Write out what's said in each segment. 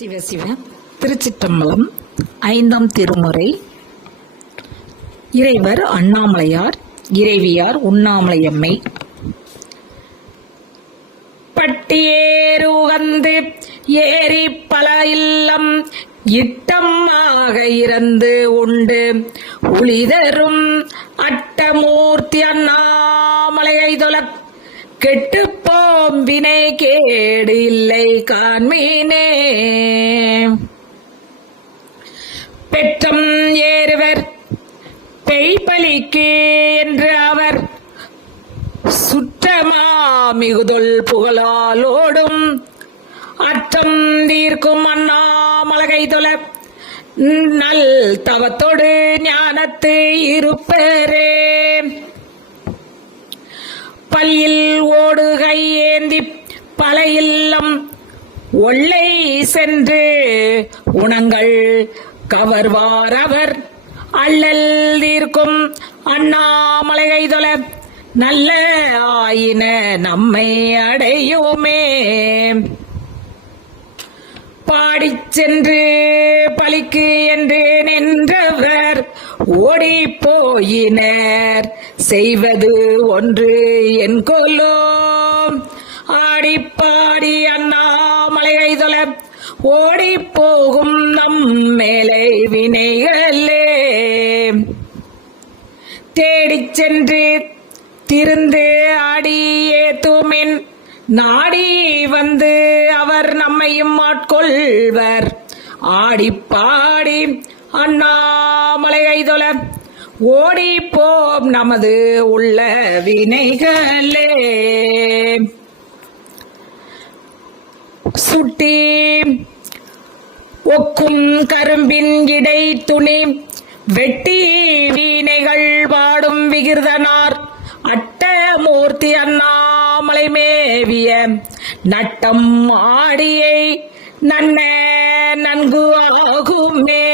சிவசிவ திருச்சிற்றம்பலம். ஐந்தாம் திருமுறை. இறைவர் அண்ணாமலையார், இறைவியார் உண்ணாமலையம்மை. பட்டியேறு உகந்து ஏறி பல இல்லம் இட்டமாக இறந்து உண்டு உளிதரும் அட்டமூர்த்தி அண்ணாமலையை தொலப் கெட்டுப்போம் வினை கேடு இல்லை காண்மீனே. பெற்றம் ஏறுவர் பெய்பலிக்கு என்று அவர் சுற்றமா மிகுதொல் புகழாலோடும் அற்றம் தீர்க்கும் அண்ணாமலகை தொல நல் தவத்தோடு ஞானத்து இருப்பரே. பல்லில் ஓடுகை ஏந்தி பல இல்லம் ஒல்லை சென்று உணங்கள் கவர்வார் அவர் அள்ளல் தீர்க்கும் அண்ணாமலையை தொல நல்ல ஆயின நம்மை அடையுமே. பாடிச் சென்று பலிக்கு என்று நின்றவர் ஓடி போயினர் செய்வது ஒன்று என் கொல்லோ. ஆடிப்பாடி அண்ணாமலையை தொல ஓடி போகும் நம் மேலை வினைகளே. தேடிச் சென்று திருந்து ஆடியே தூமின் நாடி வந்து அவர் நம்மையும் ஆட்கொள்வர். ஆடிப்பாடி அண்ணாமலையை தொல ஓடி போம் நமது உள்ள வினைகளே. சுட்டி ஒக்கும் கரும்பின் இடை துணி வெட்டி வீணைகள் பாடும் விகிர்தனார் அட்டமூர்த்தி அண்ணாமலை மேவிய நட்டம் ஆடியை நன்ன நன்கு ஆகுமே.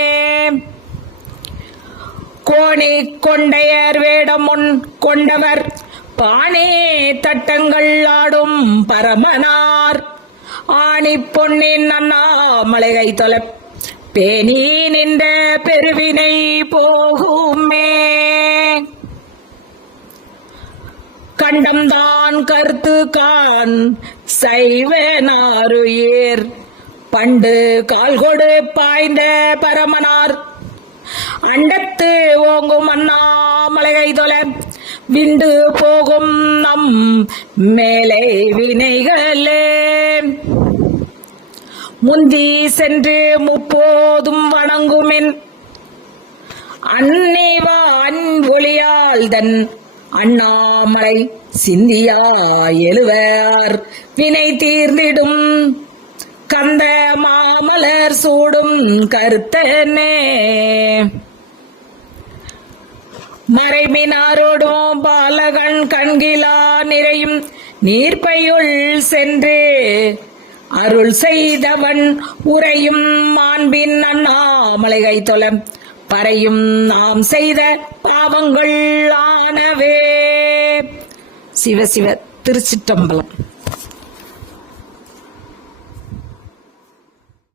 கோணி கொண்டையர் வேடமுன் கொண்டவர் பானே தட்டங்கள் ஆடும் பரமனார் ஆணி பொன்னின் அண்ணாமலையை தொல பேணி நின்ற பெருவினை போகுமே. கண்டம்தான் கருத்து கான் சைவனாருயிர் பண்டு கால்கொடு பாய்ந்த பரமனார் அண்டத்து ஓங்கும் அண்ணாமலையை தொல விண்டு போகும் நம் மேலை வினைகளே. முந்தி சென்று முப்போதும் வணங்குமின் அன்னிவான் ஒளியால் தன் அண்ணாமலை சிந்தியா எழுவர் வினை தீர்ந்திடும் கந்த மாமலர் சூடும் கருத்தனே. மறைமினாரோடும் பாலகன் கண்கிலா நிறையும் நீர்ப்பையுள் சென்று அருள் செய்தவன் உரையும் மாண்பின் அண்ணாமலையை தொல பறையும் நாம் செய்த பாவங்கள் ஆனவே. சிவசிவ திருச்சிற்றம்பலம்.